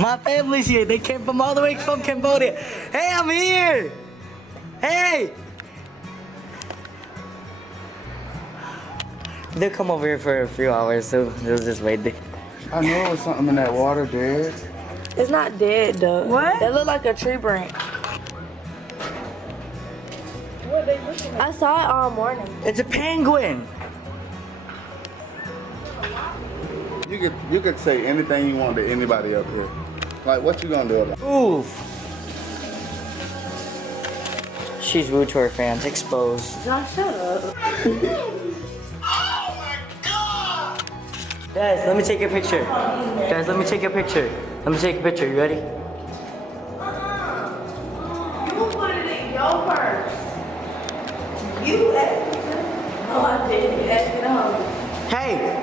My family's here. They came from all the way from Cambodia. Hey, I'm here. Hey. They'll come over here for a few hours, so they'll just wait there. I know it was something in that water, dead. It's not dead, though. What? That look like a tree branch. What they looking at? I saw it all morning. It's a penguin. You could say anything you want to anybody up here. Like, what you gonna do about it? Oof. She's rude to her fans. Exposed. Josh, shut up. Guys, let me take a picture. Guys, let me take a picture. Let me take a picture. You ready? You put it in your purse. You asked me to. Oh, I did. You asked me to hold it. Hey!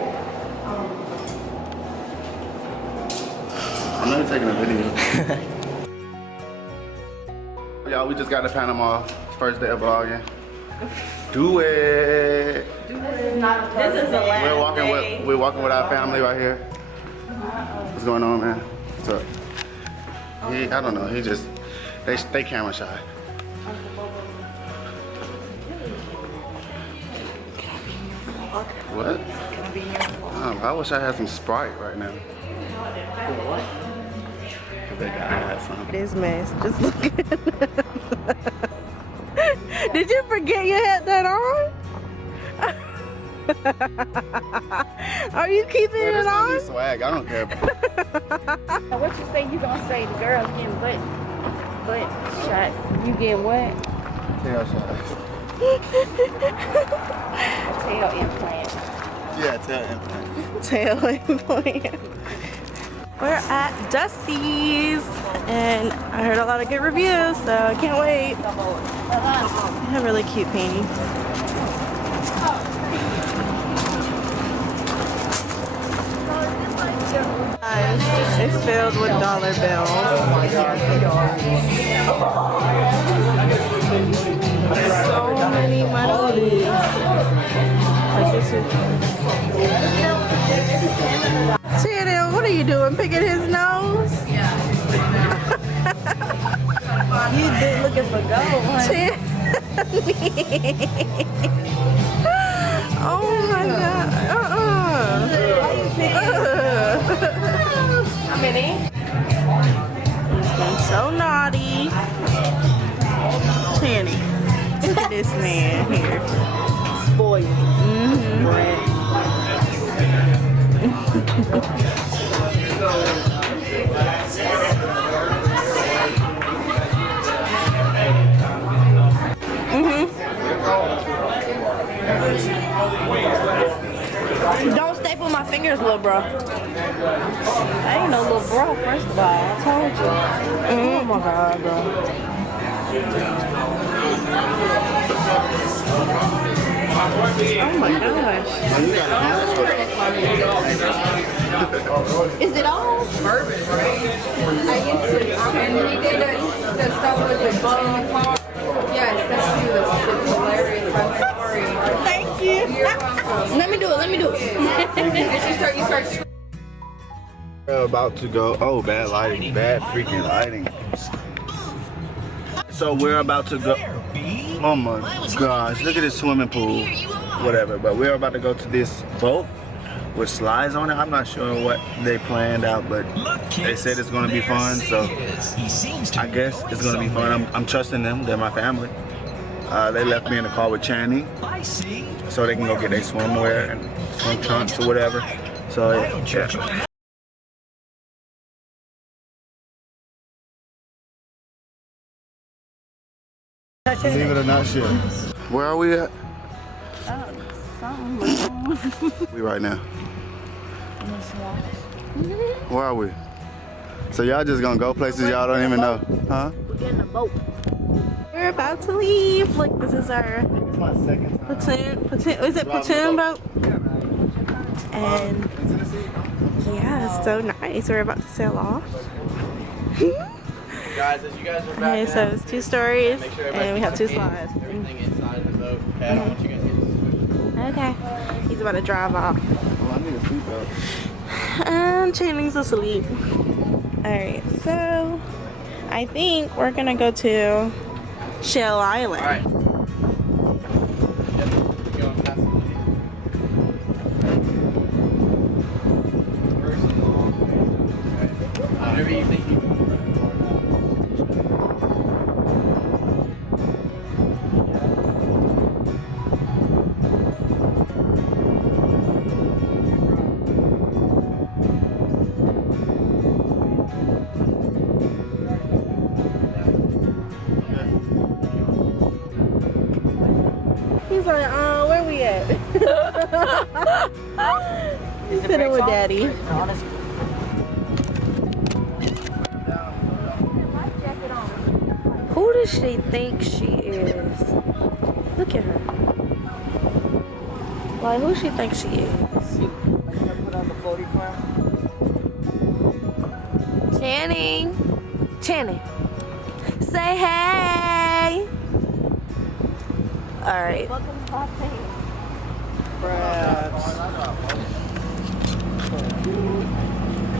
I'm not taking a video. Y'all, we just got to Panama. First day of vlogging. Do it. This is the last day. We're walking with our family right here. What's going on, man? What's up? I don't know. He just they camera shy. What? I wish I had some Sprite right now. What? That guy had some. This mess. Just look at it. Did you forget you had that on? Are you keeping it on? Swag. I don't care. What you say you gonna say? The girls getting butt shots. You get what? Tail shots. Tail implant. Yeah, tail implant. Tail implant. We're at Dusty's, and I heard a lot of good reviews, so I can't wait. They have really cute paintings. It's filled with dollar bills. So many money. Shannon, what are you doing? Picking his nose? Yeah. You been looking for gold, honey. Oh my God. How many? He's been so naughty. Channy, look at this man here. Spoiled. Don't staple my fingers, little bro. I ain't no little bro, first of all. I told you. Oh my God, bro. Oh my gosh. Is it all? Bourbon, right? I used to. And he did the stuff with the bone in the car. Yes, that's true. It's hilarious. I'm sorry. Thank you. You're welcome. Let me do it. And you start. We're about to go. Oh, bad lighting. Bad freaking lighting. So we're about to go. Oh my gosh, look at this swimming pool. Whatever, but we're about to go to this boat with slides on it. I'm not sure what they planned out, but they said it's gonna be fun, so I guess it's gonna be fun. I'm trusting them, they're my family. They left me in the car with Channy, so they can go get their swimwear and swim trunks or whatever. So yeah. Believe it or not, shit. Where are we at? We right now. Where are we? So y'all just gonna go places y'all don't even know, huh? We're getting a boat. We're about to leave. Look, this is our It's my second time. platoon. Is it platoon boat? And yeah, it's so nice. We're about to sail off. Guys, as you guys are back Okay, so it's 2 stories, make sure and we have 2 everybody's slides. everything inside the boat. Okay, I don't want you guys to get Okay, he's about to drive off. Oh, I need a seatbelt. And Channing's asleep. Alright, so I think we're gonna go to Shell Island. Alright. Going past the whatever you think you He's like, where we at? He's sitting with Daddy. Who does she think she is? Look at her. Like, who she think she is? Channing. Channing. Say hey. Alright. Let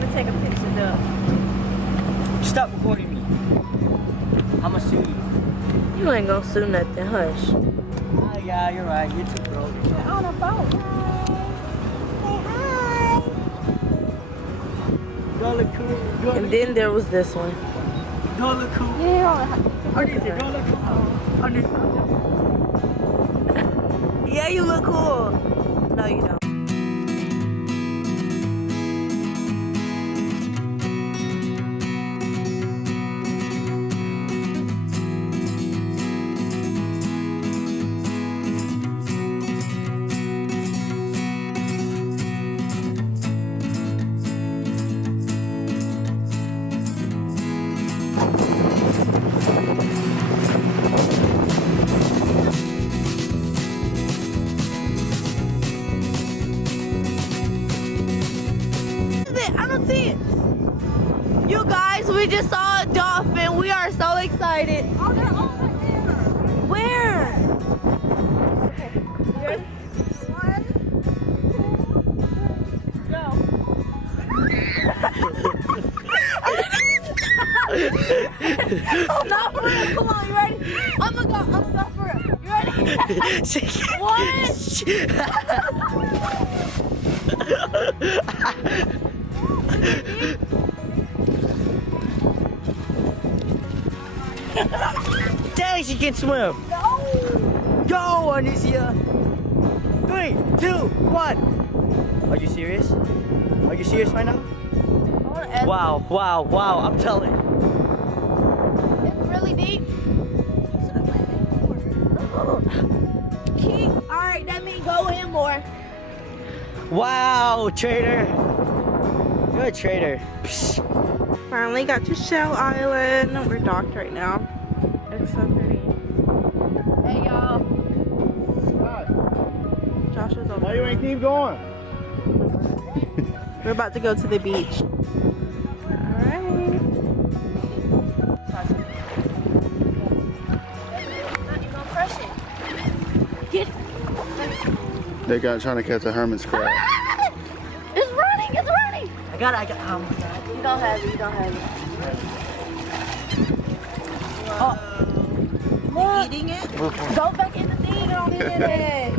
me take a picture though. Stop recording me. I'ma sue you. You ain't gonna sue nothing, hush. Oh, yeah, you're right. You're too broke. On a boat. Go look cool. Go And then there was this one. look cool. Yeah, you look cool. No, you don't. I don't see it. You guys, we just saw a dolphin. We are so excited. Oh, they're over there. Where? Okay. Ready? 1, 2, go. Oh, no, for real. Come on, you ready? I'm gonna go for real. You ready? 1. Dang, she can swim. No. Go, Anicia. 3, 2, 1. Are you serious? Are you serious right now? Wow, wow, wow. I'm telling. It's really deep. Alright, that means go in more. Wow, trader. You're a trader. Psh. Finally got to Shell Island. We're docked right now. It's so pretty. Hey y'all. Josh is over Why you ain't there. keep going? We're about to go to the beach. Alright. You're gonna crush it. Get it. They got trying to catch a hermit's crab. It's running, it's running. I got it. Oh my God. You don't have it, you don't have it. Oh. Eating it? Go back in the thing, don't eat it.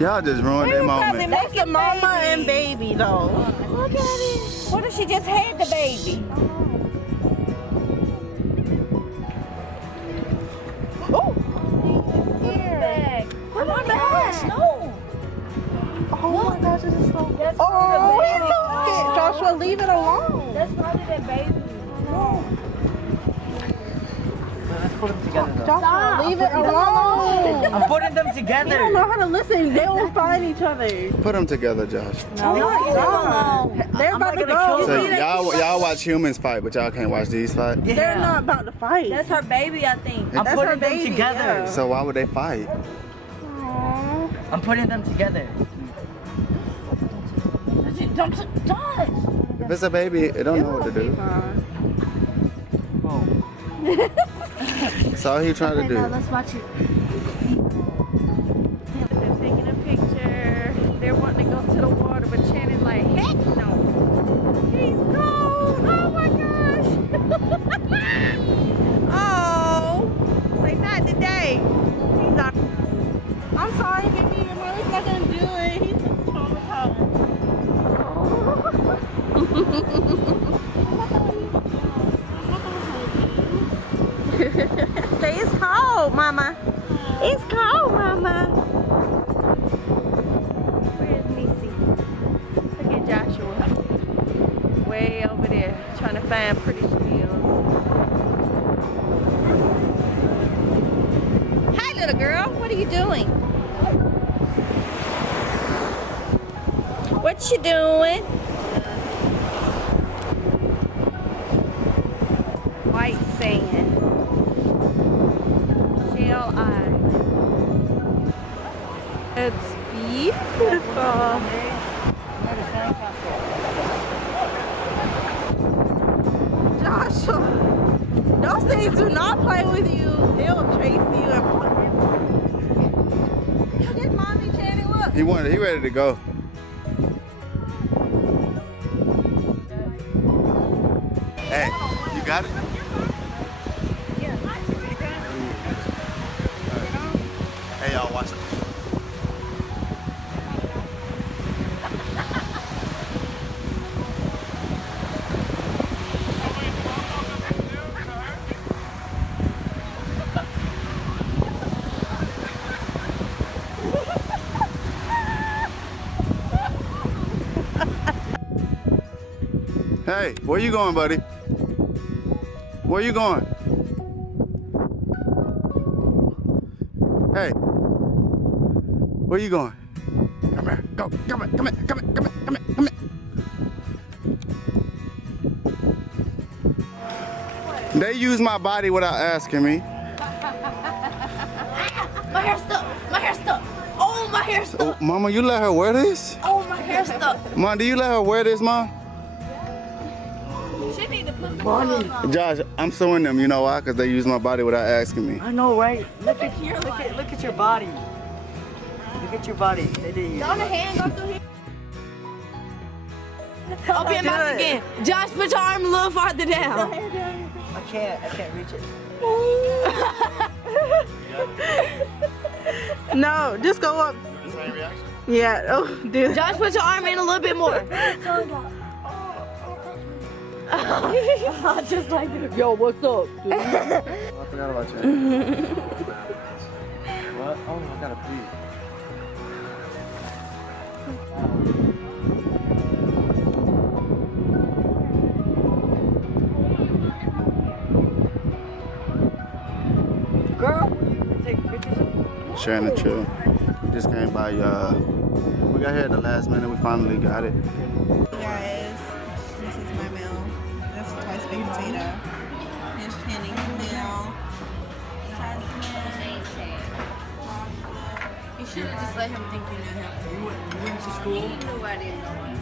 Y'all just ruined their moment. That's the mama and baby though. Look at it. What if she just had the baby? Oh my gosh, no. Oh my gosh, this is so good. That's Oh, probably he's the so baby. scared. Joshua, leave it alone. That's probably that baby. No. Let's put them together though. Joshua, leave it alone. I'm putting them You don't together. know how to listen. They will find each other. Put them together, Josh. Oh my God. They're I'm about not to gonna go. kill So them. y'all watch humans fight, but y'all can't watch these fight. Yeah. They're not about to fight. That's her baby, I think. I'm That's putting her them baby, together. yeah. So why would they fight? Aww. I'm putting them together. Don't touch. If it's a baby, it don't know what to do. Whoa. That's all he trying to Okay, now do. let's watch it. They're taking a picture. They're wanting to go to the water, but Shannon's like, heck no. He's cold. Oh, like not today. He's out. I'm sorry, baby. Your mother's not gonna do it. He's so traumatized. Say it's cold, Mama. It's cold, Mama. Where's Missy? Look at Joshua. Way over there, trying to find pretty skills. Hi, little girl. What are you doing? What you doing? White sand. Shell Island. It's beautiful. Joshua, those things do not play with you. They'll chase you and put you. Look at Mommy Channing, look. He ready to go. Hey, you got it? Hey, y'all, watch it. Hey, where you going, buddy? Where you going? Hey, where you going? Come here, go, come here, come here, come here, come here, come here, come here. They use my body without asking me. My hair's stuck. My hair's stuck. Oh, my hair's stuck. Oh, Mama, you let her wear this? Oh, my hair's stuck. Mom, do you let her wear this, Mom? She need to put some clothes on. Josh, I'm suing them. You know why? Because they use my body without asking me. I know, right? Look at your look at your body. Look at your body. They did use Don't the it. hand go through here? Open your mouth again. Josh, put your arm a little farther down. I can't reach it. No, just go up. The same reaction? Yeah. Oh, dude. Josh, put your arm in a little bit more. Just like this. Yo, what's up? I forgot about you. What? Oh, I gotta pee. Girl, you can take pictures of Sharing the chill. We just came by, we got here at the last minute. We finally got it. Hey guys, this is my meal. That's twice baked potato. Here's Channing's meal. You should have just let him think you knew him. You went to school? He knew I didn't know him.